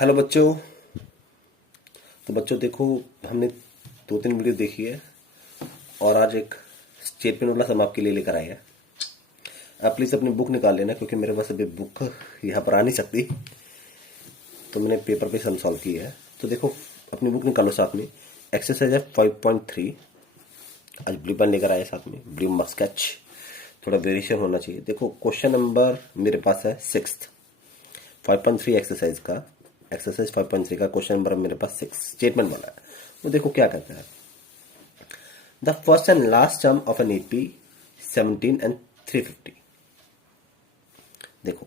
Hello बच्चों। तो बच्चों देखो, हमने 2-3 वीडियो देखी है और आज एक स्टेटमेंट वाला सम आपके लिए लेकर आए हैं। आप प्लीज़ अपनी बुक निकाल लेना क्योंकि मेरे पास अभी बुक यहाँ पर आ नहीं सकती, तो मैंने पेपर पे सम सॉल्व किया है। तो देखो, अपनी बुक निकालो साथ में। एक्सरसाइज है 5.3। आज ब्लू पेन लेकर आए साथ में, ब्लू मक स्केच। थोड़ा वेरिएशन होना चाहिए। देखो, क्वेश्चन नंबर मेरे पास है 6th 5.3 एक्सरसाइज का। एक्सरसाइज 5.3 का क्वेश्चन नंबर मेरे पास 6 स्टेटमेंट वाला है। वो देखो क्या कहता है। The first and last term of an AP 17 and 350। देखो,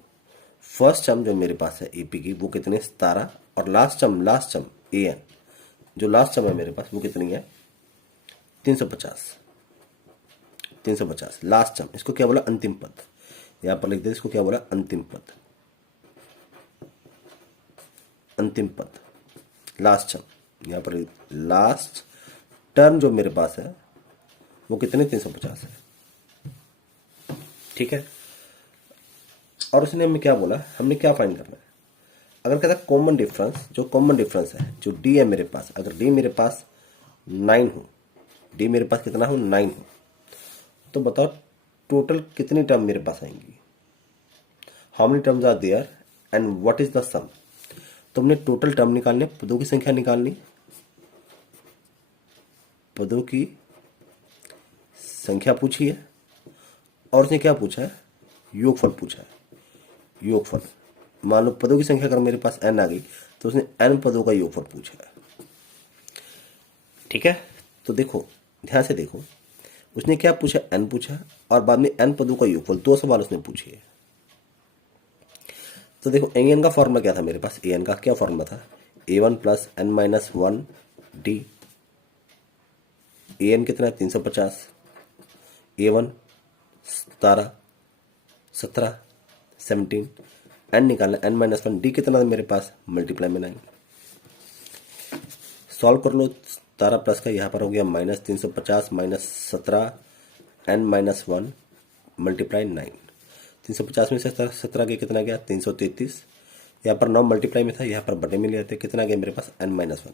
फर्स्ट टर्म जो मेरे पास है एपी की वो कितनी है, 17। और लास्ट टर्म ए एन जो लास्ट टर्म है मेरे पास वो कितनी है, 350। 350 लास्ट टर्म। इसको क्या बोला, अंतिम पद। यहां पर लिख दे, इसको क्या बोला, अंतिम पद। अंतिम पद लास्ट टर्म। यहां पर लास्ट टर्म जो मेरे पास है वो कितने, 350 है। ठीक है। और उसने हमें क्या बोला, हमने क्या फाइंड करना है। अगर कहता कॉमन डिफरेंस, जो कॉमन डिफरेंस है जो डी है मेरे पास, अगर डी मेरे पास 9 हो, डी मेरे पास कितना हो, 9 हो, तो बताओ टोटल कितनी टर्म मेरे पास आएंगी। How many terms are there and what is the sum. तुमने टोटल टर्म निकालने, पदों की संख्या निकालनी, पदों की संख्या पूछी है और उसने क्या पूछा है, योगफल पूछा है। योगफल, मान लो पदों की संख्या अगर मेरे पास n आ गई तो उसने n पदों का योगफल पूछा है। ठीक है। तो देखो, ध्यान से देखो, उसने क्या पूछा, n पूछा और बाद में n पदों का योगफल, 2 सवाल उसने पूछे हैं। तो देखो, an का फॉर्मूला क्या था मेरे पास, an का क्या फॉर्मूला था, a1 plus n minus 1 D. an कितना है, 350। a1 17, 17 17, n निकालना, n माइनस 1 डी कितना था मेरे पास, मल्टीप्लाई में 9। सॉल्व कर लो, 17 प्लस का यहाँ पर हो गया minus 350 minus 17 n minus 1 multiply 9। 350 में से 17 के कितना गया, 333। यहाँ पर 9 मल्टीप्लाई में था, यहाँ पर बटे में ले आते, कितना गया मेरे पास, n माइनस 1।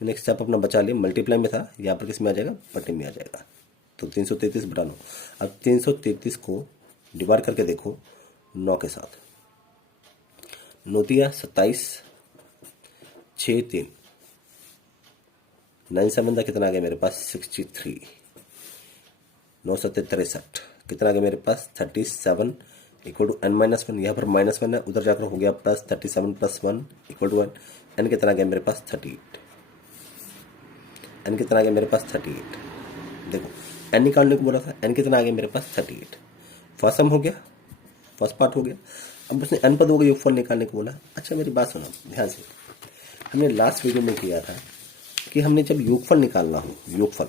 मैंने एक स्टेप अपना बचा लिया, मल्टीप्लाई में था, यहाँ पर किस में आ जाएगा, बटे में आ जाएगा। तो 333 बटा 9। अब 333 को डिवाइड करके देखो 9 के साथ। 9 दिया 27, 6 3, 9 7 था, कितना आ गया मेरे पास, 63। 9 7 63, कितना आ गया मेरे पास, 37 इक्वल टू n माइनस 1। यहाँ पर माइनस 1 है, उधर जाकर हो गया plus, 37 plus 1 equal to 1। n कितना आ गया मेरे पास, 38। n कितना आ गया मेरे पास, 38। देखो, n निकालने को बोला था, n कितना आ गया मेरे पास, 38। फर्स्ट सम हो गया, फर्स्ट पार्ट हो गया। अब उसने n पदों का योगफल निकालने को बोला। अच्छा मेरी बात सुना ध्यान से, हमने लास्ट वीडियो में किया था कि हमने जब योगफल निकालना हो, योगफल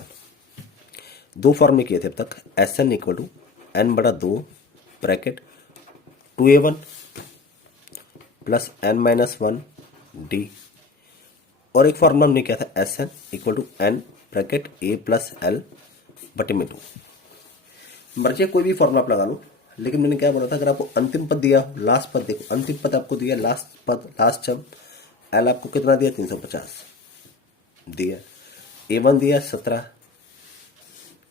2 फॉर्म में किए थे अब तक, S N equal to n बटा 2 bracket 2a1 plus n minus 1 D. और एक फॉर्मूला हमने किया था S N equal to n bracket a plus L बटे में 2। मर्जी कोई भी फॉर्मूला आप लगा लो, लेकिन मैंने क्या बोला था, अगर आपको अंतिम पद दिया, लास्ट पद देखो, अंतिम पद आपको दिया, लास्ट पद, लास्ट टर्म एल आपको कितना दिया, 350 दिया। a1 दिया 17,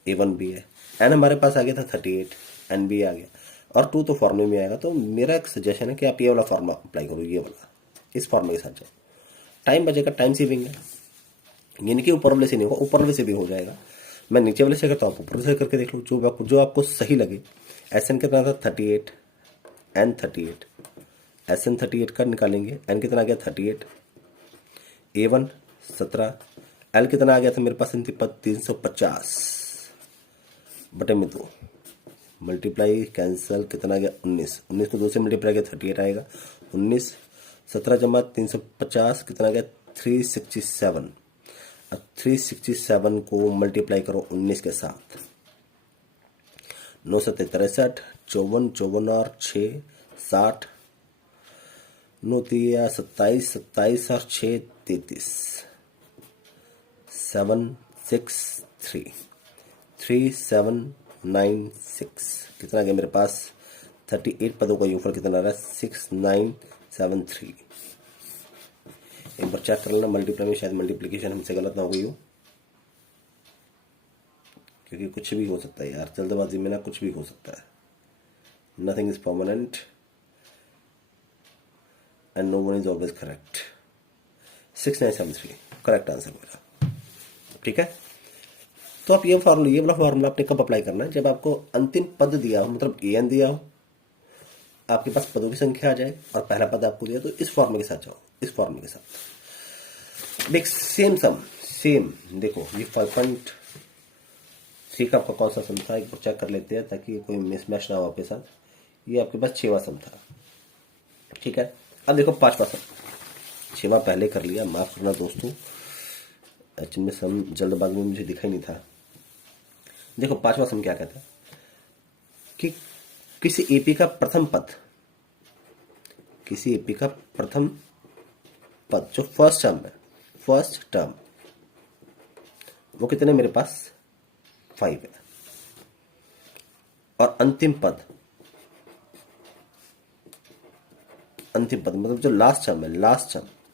a1 भी है। n हमारे पास आ गया था 38, n भी आ गया। और 2 तो फॉर्मूले में आएगा। तो मेरा एक सजेशन है कि आप ये वाला फॉर्मूला अप्लाई करो, ये वाला, इस फॉर्मूले के साथ जाओ, टाइम बचेगा, टाइम सेविंग है। यानी कि ऊपर वाले से नहीं होगा, ऊपर वाले से भी हो जाएगा। मैं नीचे वाले से करता हूँ, ऊपर से करके देख लो, जो आपको सही लगे। एस एन कितना था, 38, एन 38, एस एन 38 का निकालेंगे, एन कितना आ गया, 38, a1 17, एल कितना आ गया था मेरे पास, अंतिम पद 350 बटे में 2 मल्टीप्लाई कैंसिल, कितना आ गया, 19। 19 को 2 से मल्टीप्लाई किया 38 आएगा। 19 17 जमा 350 कितना आ गया, 367। अब 367 को मल्टीप्लाई करो 19 के साथ, 9 7 63, 54 54 और 6 60, 9 दिया 27, 27 और 6 33, 7 6 3, 3 7 9 6, कितना गया मेरे पास, 38 पदों का योगफल कितना आ रहा है, 6973। एक बार चेक कर लेना मल्टीप्लाई में, शायद मल्टीप्लिकेशन हमसे गलत ना हो गई हो, क्योंकि कुछ भी हो सकता है यार, जल्दबाजी में ना कुछ भी हो सकता है। Nothing is permanent and no one is always correct. 6973 correct answer मेरा। ठीक है, तो आप ये वाला फॉर्मूला आपने कब अप्लाई करना है, जब आपको अंतिम पद दिया हो, मतलब an दिया हो, आपके पास पदों की संख्या आ जाए और पहला पद आपको दिया, तो इस फॉर्मूले के साथ जाओ, इस फॉर्मूले के साथ। देख सेम सम, सेम देखो ये 5.3 का आपका कौन सा सम था, एक बार चेक कर लेते हैं ताकि कोई मिसमैच ना हो आपके साथ। ये आपके पास 6वां सम था। ठीक है, अब देखो 5वां सम, 6वां पहले कर लिया, माफ करना दोस्तों, एक्चुअली में सम जल्दबाजी में मुझे दिखा ही नहीं था। देखो 5वां सम क्या कहता है कि किसी एपी का प्रथम पद, किसी एपी का प्रथम पद जो फर्स्ट टर्म है, फर्स्ट टर्म वो कितने मेरे पास 5 है, और अंतिम पद, अंतिम पद मतलब जो लास्ट टर्म है,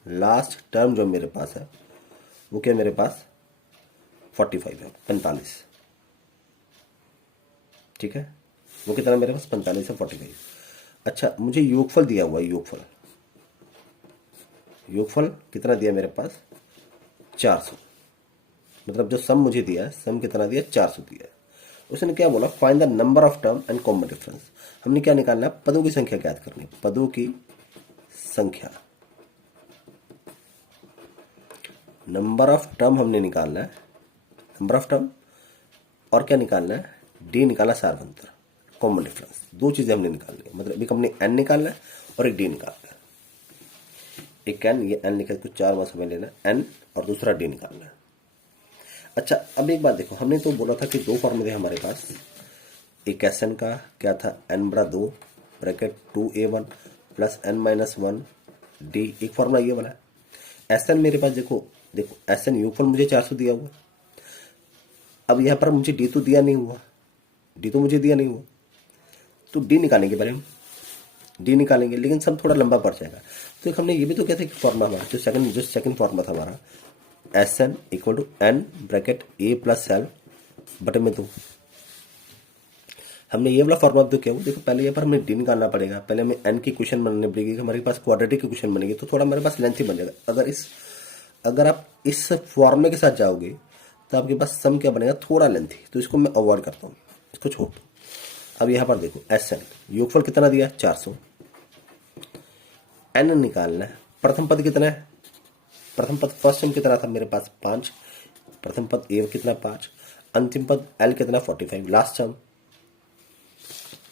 लास्ट टर्म जो मेरे पास है वो क्या मेरे पास 45 है, 45। ठीक है, वो कितना मेरे पास 45 है, 45। अच्छा, मुझे योगफल दिया हुआ है, योगफल कितना दिया मेरे पास 400, मतलब जो सम मुझे दिया है, सम कितना दिया 400 दिया है। उसने क्या बोला, find the number of term and common difference. हमने क्या निकालना है, पदों की संख्या ज्ञात करनी, पदों की संख्या, नंबर ऑफ टर्म हमने निकालना है, नंबर ऑफ टर्म, और क्या निकालना है, डी निकाला सार्वंतर, कॉमन डिफरेंस, दो चीजें हमने निकालनी है। मतलब एक हमने एन निकालना है और एक डी निकालना है। एक एन, ये एन निकल कुछ 4 मास हमें लेना एन, और दूसरा डी निकालना है। अच्छा, अब एक बात देखो, हमने तो बोला था कि 2 फॉर्मूले हमारे पास, एक एस एन का क्या था, एन बड़ा 2 bracket 2a1 plus n minus 1 D, एक फॉर्मूला ये वाला है। एस एन मेरे पास देखो एस एन योगफल मुझे 400 दिया हुआ, अब यहाँ पर मुझे डी तो दिया नहीं हुआ, डी तो मुझे दिया नहीं हुआ, तो डी निकालेंगे पहले हम, डी निकालेंगे, लेकिन सब थोड़ा लंबा पड़ जाएगा। तो एक हमने ये भी तो कहते हैं कि फॉर्मूला हमारा जो सेकंड फॉर्मूला था हमारा, S N equal to N bracket A plus L बटे में 2, हमने ये वाला फॉर्मूला तो क्या हुआ, देखो पहले यहाँ पर हमें डी निकालना पड़ेगा, पहले हमें एन की क्वेश्चन बनानी पड़ेगी, हमारे पास क्वाड्रेटिक की क्वेश्चन बनेगी, तो थोड़ा हमारे पास लेंथी बन जाएगा। अगर आप इस फॉर्मूले के साथ जाओगे तो आपके पास सम क्या बनेगा, थोड़ा लेंथी, तो इसको मैं अवॉइड करता हूँ, इसको छोड़ दो। अब यहाँ पर देखो एस एन योगफल कितना दिया 400, एन निकालना है, प्रथम पद कितना है, प्रथम पद फर्स्ट टर्म कितना था मेरे पास 5, प्रथम पद ए कितना 5, अंतिम पद एल कितना 45, लास्ट टर्म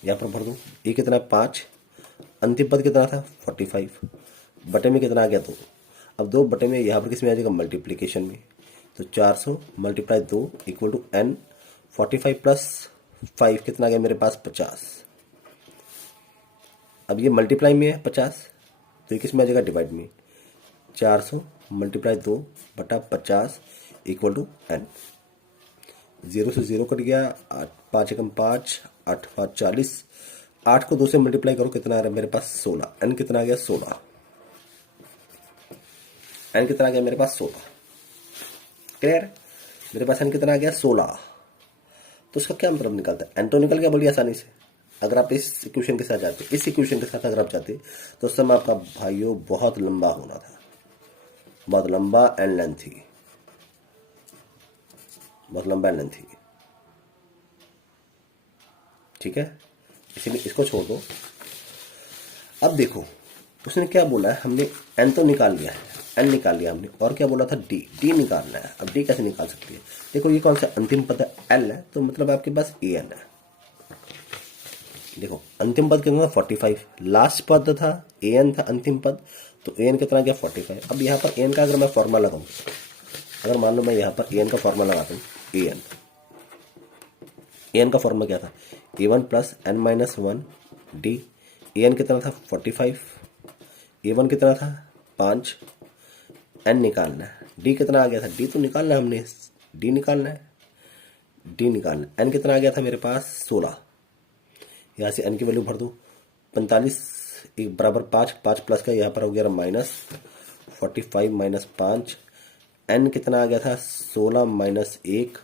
यहाँ पर भर दो, ए कितना 5, अंतिम पद कितना था 45, बटे में कितना आ गया 2, अब 2 बटे में यहाँ पर किस में आ जाएगा मल्टीप्लीकेशन में, तो 400 multiply 2 equal to N, 45 plus 5 कितना आ गया मेरे पास 50। अब ये मल्टीप्लाई में है 50, तो ये किस में आ जाएगा डिवाइड में, 400 मल्टीप्लाई 2 बटा 50 इक्वल टू एन, 0 से 0 कट गया, 5 एकम 5, 8 5 40, 8 को 2 से मल्टीप्लाई करो कितना आ रहा है मेरे पास 16, एन कितना आ गया 16, एन कितना आ गया मेरे पास 16, क्लियर, मेरे पास एन कितना आ गया 16। तो इसका क्या मतलब निकलता है, एन तो निकल गया बड़ी आसानी से। अगर आप इस इक्वेशन के साथ जाते, इस इक्वेशन के साथ अगर आप जाते तो उस समय आपका भाइयों बहुत लंबा होना था, बहुत लंबा एंड लेंथी, बहुत लंबा एंड लेंथी। ठीक है, इसीलिए इसको छोड़ दो। अब देखो उसने क्या बोला है, हमने एन तो निकाल लिया है, एन निकाल लिया हमने, और क्या बोला था डी निकालना है। अब डी कैसे निकाल सकती है, देखो ये कौन सा अंतिम पद है एल है, तो मतलब आपके पास ए एन है। देखो अंतिम पद कितना था 45, लास्ट पद था ए एन था अंतिम पद, तो ए एन कितना गया 45। अब यहाँ पर ए एन का अगर मैं फॉर्मूला लगाऊं, अगर मान लो मैं यहाँ पर ए एन का फॉर्मूला लगाता हूँ, ए एन का फॉर्मूला क्या था, A one plus N minus 1 D, A N कितना था 45, ए वन कितना था 5, एन निकालना है, डी कितना आ गया था, डी तो निकालना है हमने, डी निकालना है, डी निकालना, एन कितना आ गया था मेरे पास 16, यहाँ से एन की वैल्यू भर दो, 45 एक बराबर 5, 5 प्लस का यहाँ पर हो गया माइनस 45 माइनस 5, n कितना आ गया था 16 माइनस 1,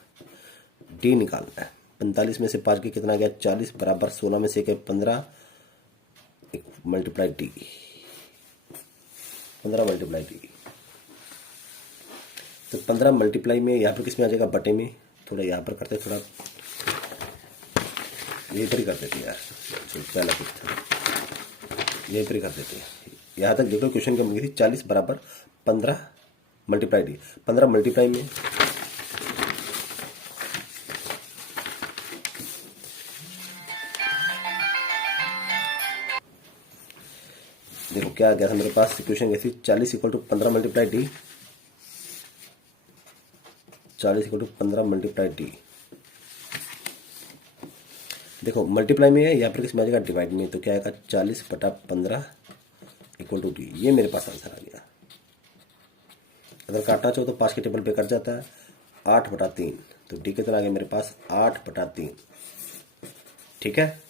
d निकालना है। 45 में से 5 के कितना आ गया 40 बराबर 16 में से 15 मल्टीप्लाई डी, 15 मल्टीप्लाई डी। तो 15 मल्टीप्लाई में यहाँ पर किस में आ जाएगा बटे में, थोड़ा यहाँ पर करते थोड़ा यहीं पर ही कर देते यार, पहला कुछ था यहीं पर ही कर देते हैं। यहाँ तक देखो क्वेश्चन की मिली थी 40 बराबर 15 मल्टीप्लाई डी। 15 मल्टीप्लाई में देखो क्या आ गया था मेरे पास इक्वेशन कैसी 40 equal to 15 multiply D, 40 equal to 15 multiply D. देखो मल्टीप्लाई में है, यहाँ पर किस में आ जाएगा डिवाइड में, तो क्या आएगा 40 बटा 15 इक्वल टू डी। ये मेरे पास आंसर आ गया। अगर काटना चाहो तो 5 के टेबल पे कट जाता है, 8 बटा 3, तो डी कितना आ गया मेरे पास 8 बटा 3। ठीक है,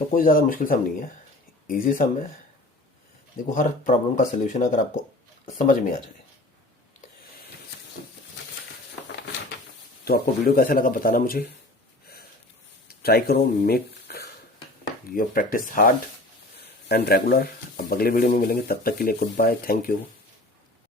तो कोई ज़्यादा मुश्किल सम नहीं है, इजी सम है। देखो हर प्रॉब्लम का सोल्यूशन अगर आपको समझ में आ जाए तो आपको वीडियो कैसा लगा बताना मुझे। ट्राई करो, make your practice hard and regular. अब अगले वीडियो में मिलेंगे, तब तक के लिए गुड बाय, थैंक यू।